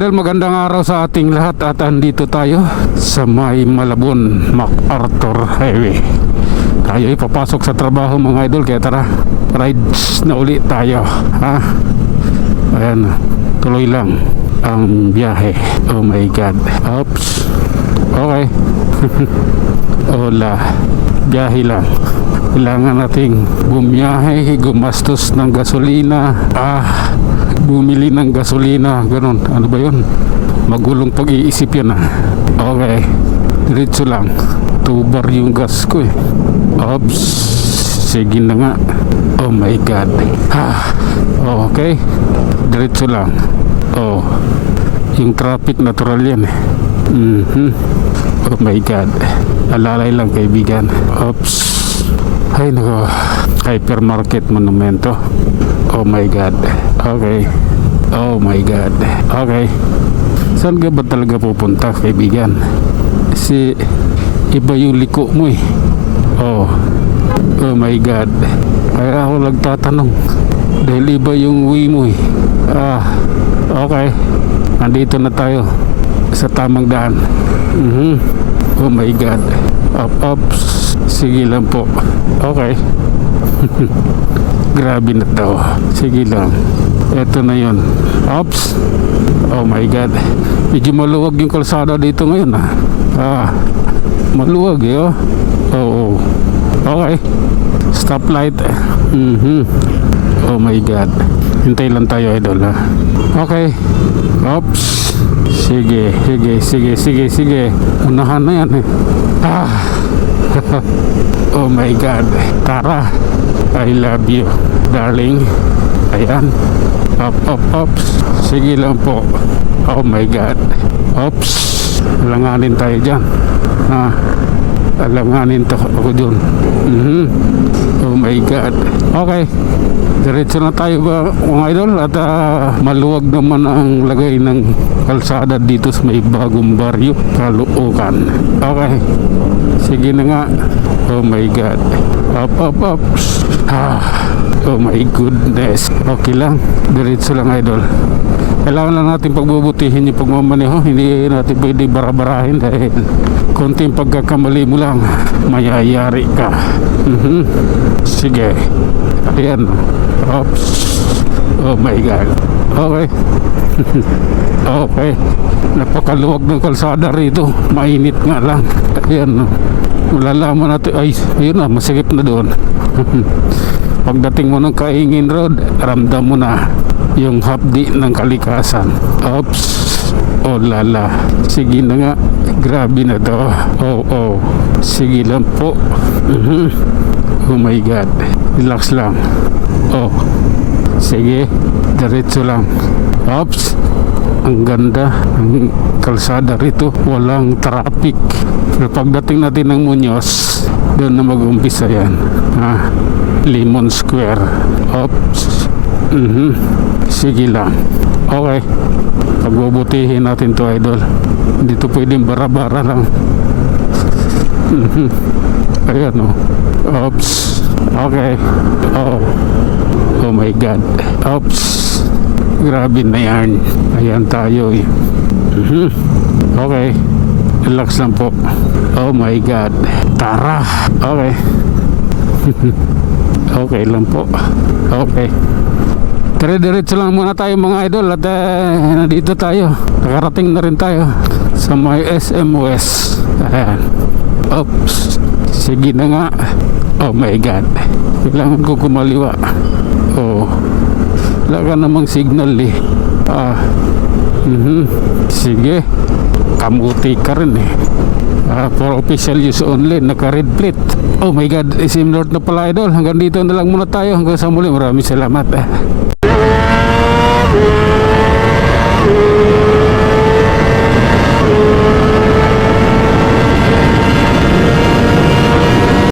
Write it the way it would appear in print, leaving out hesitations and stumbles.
idol, magandang araw sa ating lahat at andito tayo sa may Malabon MacArthur Highway. Tayo ay papasok sa trabaho mga idol, kaya tara, rides na uli tayo, ha? Ayan, tuloy lang ang biyahe. Oh my god. Oops. Okay. Hola. Biyahe lang. Kailangan nating bumiyahe, gumastos ng gasolina, bumili ng gasolina, ganun. Ano ba yun? Magulong pag-iisip yan, Okay, diretso lang. 2 bar yung gas ko eh. Oops. Sige na nga. Oh my god. Okay, diretso lang. Oh, yung traffic natural yan eh. Oh my god. Alalay lang kaibigan. Oops. Ay nako. Hypermarket Monumento. Oh my god. Okay. Oh my god. Okay. Saan ka ba talaga pupunta kaibigan? Kasi iba yung liko mo eh. Oh my god. Kaya ako nagtatanong dahil iba yung way mo eh. Okay. Nandito na tayo sa tamang daan. Oh my god. Up. Sige lang po. Okay. Grabe na daw. Sige lang. Eto na yun. Oops. Oh my god. Medyo maluwag yung kalsada dito ngayon maluwag eh oh. Oh. Okay. Stoplight. Oh my god. Hintay lang tayo idol ha. Okay. Oops. Sige. Unahan na yan eh. Oh my god. Tara. I love you darling. Ayan. Up. Sige lang po. Oh my god. Oops. Alanganin tayo dyan. Alanganin to ako dun. Oh my god. Okay, diretso na tayo ba mga idol? At maluwag naman ang lagay ng kalsada dito sa may bagong baryo, Caloocan. Okay, sige na nga. Oh my god. Up. Oh my goodness. Okay lang, diretso lang idol. Kailangan lang natin pagbubutihin yung pagmamaneho. Hindi natin pwede barabarahin dahil konting pagkakamali mo lang mayayari ka. Sige. Ayan. Oops. Oh my god. Okay. Okay. Napakaluwag ng kalsada rito. Mainit nga lang. Ayan. Malalaman natin. Ay, ayun na. Masigip na doon. Pagdating mo ng Kaingin Road, ramdam mo na yung hapdi ng kalikasan. Oops. Oh lala. Sige na nga. Grabe na to. Oh. Sige lang po. Oh my god. Relax lang. Oh. Sige. Diretso lang. Oops. Ang ganda ng kalsada rito. Walang traffic. Pero pagdating natin ng Muñoz, doon na mag-umpisa yan. Limon Square. Oops. Sige lang. Okay. Pagbubutihin natin to idol. Dito pwedeng bara-bara lang. Ayan o. Oops. Okay. Oh my god. Oops. Grabe na yan. Ayan tayo eh. Okay. Relax lang po. Oh my god. Tara. Okay. Okay lang po. Okay. Diretso lang muna tayo mga idol. At nandito tayo. Nakarating na rin tayo sa may SM West. Ayan. Oops. Sige na nga. Oh my god. Kailangan ko kumaliwa. Oh. Wala ka namang signal eh. Sige. Kamuti ka rin eh. For official use only. Naka red plate. Oh my god. SM North na pala idol. Hanggang dito na lang muna tayo. Hanggang sa muli. Maraming salamat.